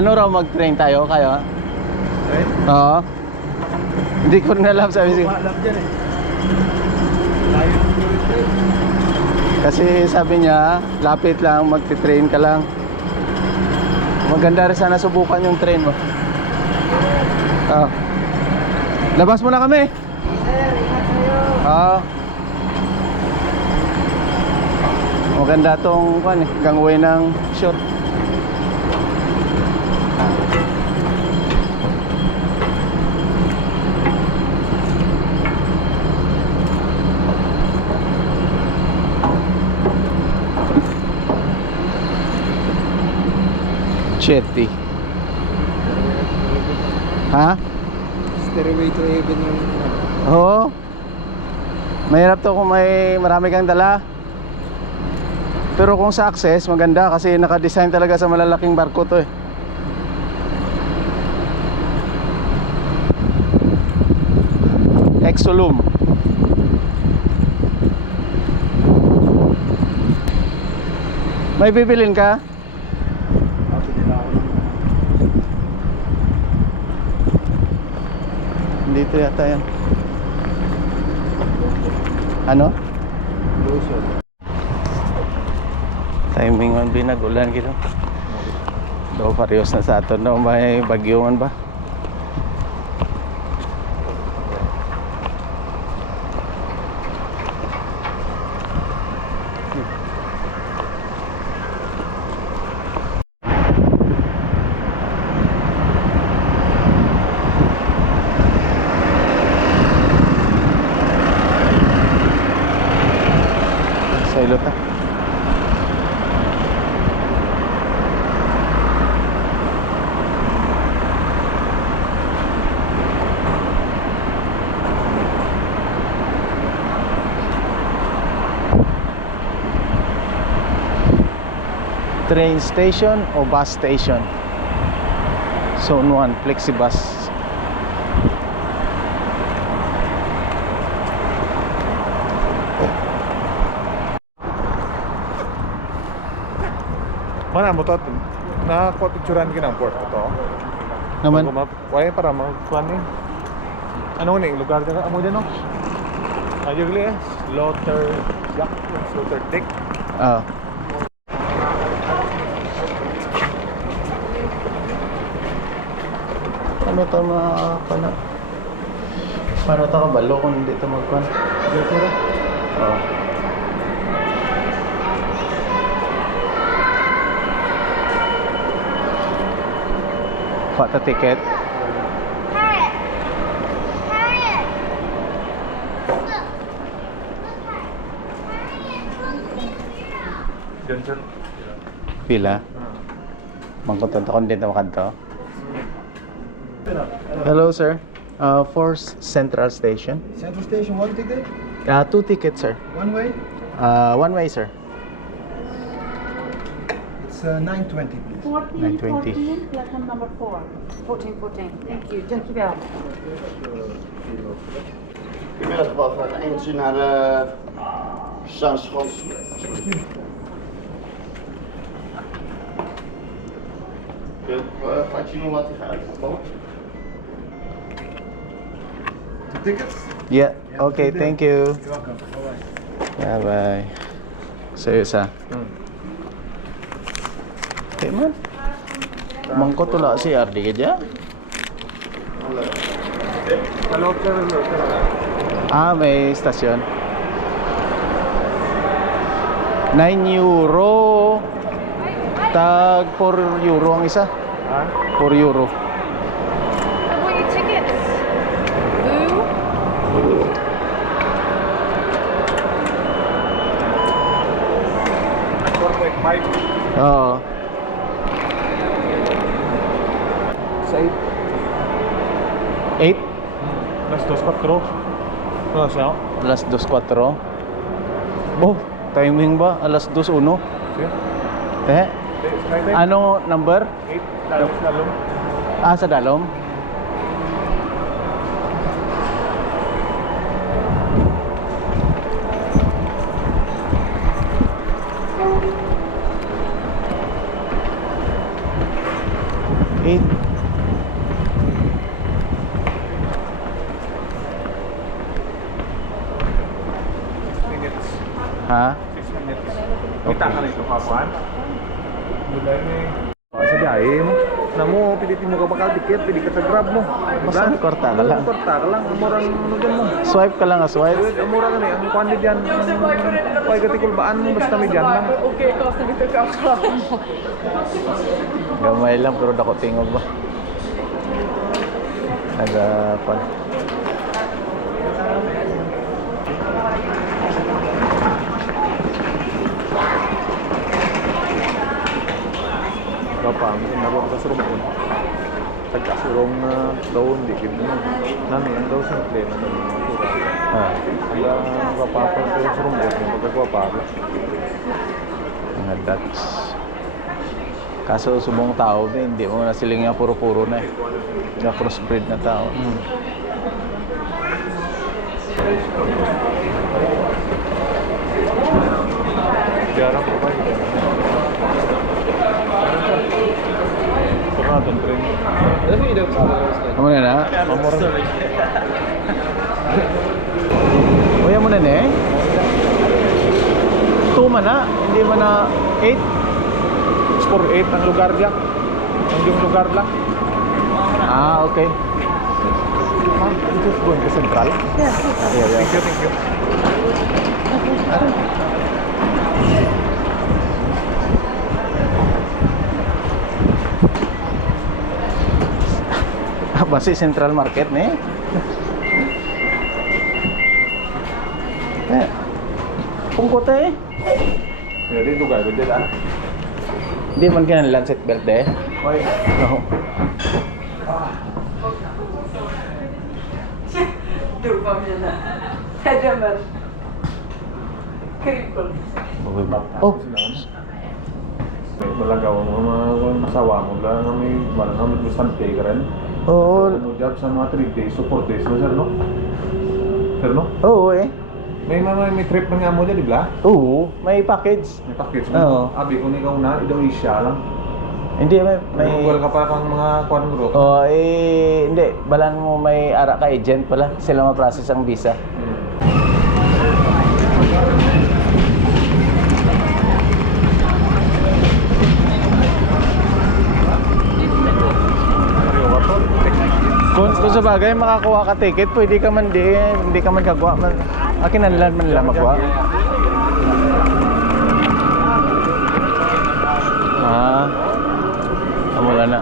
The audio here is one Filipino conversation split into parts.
Ano raw mag-train tayo kayo? Eh? Oo. Hindi ko rin alam sabi siya. Alam dyan eh. Layo ng train. Kasi sabi niya, lapit lang, magti-train ka lang. Maganda rin sana subukan yung train mo. Oh. Labas muna kami. Sir, ingat kayo. Oo. Maganda tong gangway ng short. Chetty. Ha? Stairway to heaven yung... Oo. Mahirap to kung may marami kang dala. Pero kung sa access, maganda kasi naka-design talaga sa malalaking barko to eh. Exolum. May bibilin ka? Dito yata yan. Ano? Luson. Timing man binagulan gitu. Do parehas na sa aton no may bagyo man ba? Sa ilota. Train station o bus station? Zone 1, Flexibus. Mana mo to? Nakapapicturan ka ng port ito? Naman? Why para magkuhan eh? Ano nga yung lugar ka? Amo dyan no? Ayun eh. Slaughterdeck. Ah. Ano to mga pala? Paano to kabalo kung hindi to magkuhan? Dito rin. Oo. Pata ticket. Harriet! Harriet! Look! Look, Harriet! Dyan sir. Pila. Mangkuton to kung dito makanto. Hello sir. For Central Station. Central Station, one ticket? 2 tickets sir. One way? One way sir. It's 9:20 please. 9:20. 14, platform number 4. 14. Thank you. Dankjewel. Goedemiddag, mevrouw. Van Eindse naar Zaanschans. Gaat je nog laten gaan? Two tickets? Yeah. Okay, thank you. You're welcome. Bye-bye. Bye bye. Sa man. Mangko tula si Ardi ka Hello, sir. Ah, may stasyon. 9 euro. Tag 4 euro ang isa. Ha? 4 euro. I want your tickets. Boo. Oo. Sa 8. 8 Las 2:04. Ano siya? alas 2:04. Oh, timing ba? Alas 2:01. Siya? Ano number? 8. Dalos lalong. Ah, sa Dalom. Ha? 6 minutes. Kita ka nito, kapuan. Bulay ni. Sa biyahe mo. Namo, pilitin mo ka bakal tiket, pili ka sa grab mo. Basta korta ka lang. Korta ka lang, murang ano dyan mo. Swipe ka lang, swipe. Ang mura ka na ang kuwan dyan. Pag katikulbaan mo, basta may dyan lang. Gamay lang, pero dako tingog ba? Nagapan. Kapag nabok ka surong po. Tagkasurong na daw hindi kita mo. Nani, ang daw simple na nagmamatura. Ah, Hanggang kapapag ko yung surong po, magkagawa pa ako. mga Dutch. Kaso subong tao ba, hindi mo na siling nga puro-puro na eh. Na crossbreed na tao. Jarang ko ba yun? Sarado ang train. Ano na na? Uya mo na ne? 2 man na, hindi man na 8. For 8 ang lugar niya. Ang yung lugar lang. Ah, okay. Ma'am, this is going to Central. Yeah. Thank you, thank you. Basi Central Market ne? Eh. Pungkot eh. Jadi lugar gede lah. Hindi man kailangan seat belt eh. Oi. No. Dupa mo na. Hedemer. Kripol. Oh, Malagaw mo mga masawa mo lang na may wala na may bastante ka rin. oo. Ano job sa mga 3 days, so 4 days na sir, no? Sir, no? Oo eh. May trip na nga mo dyan, di ba? Oo, may package. May package mo. Oo. Abi, kung ikaw na, Indonesia lang. Hindi may Google ka pa kang mga kwan group. Oh, hindi. Balan mo may ara ka agent pala. Sila ma-process ang visa. Kung sa bagay makakuha ka ticket, pwede ka man hindi ka man kagawa man. Akin na man nila magawa. Ah. Wala na.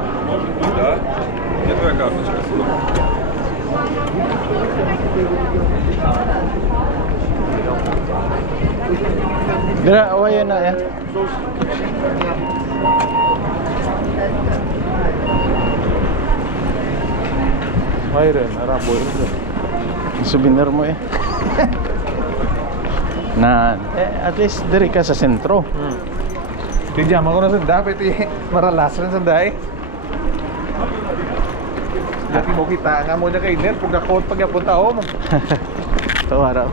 Dira, away na ya. Mayroon, arabo rin. Souvenir mo eh. At least diri ka sa sentro. Tidya mo ko na sanda, pwede maralas rin sanday. Dati mo kita nga mo dyan kay Ner, pag ako pagyapunta ako mo. Ito araw.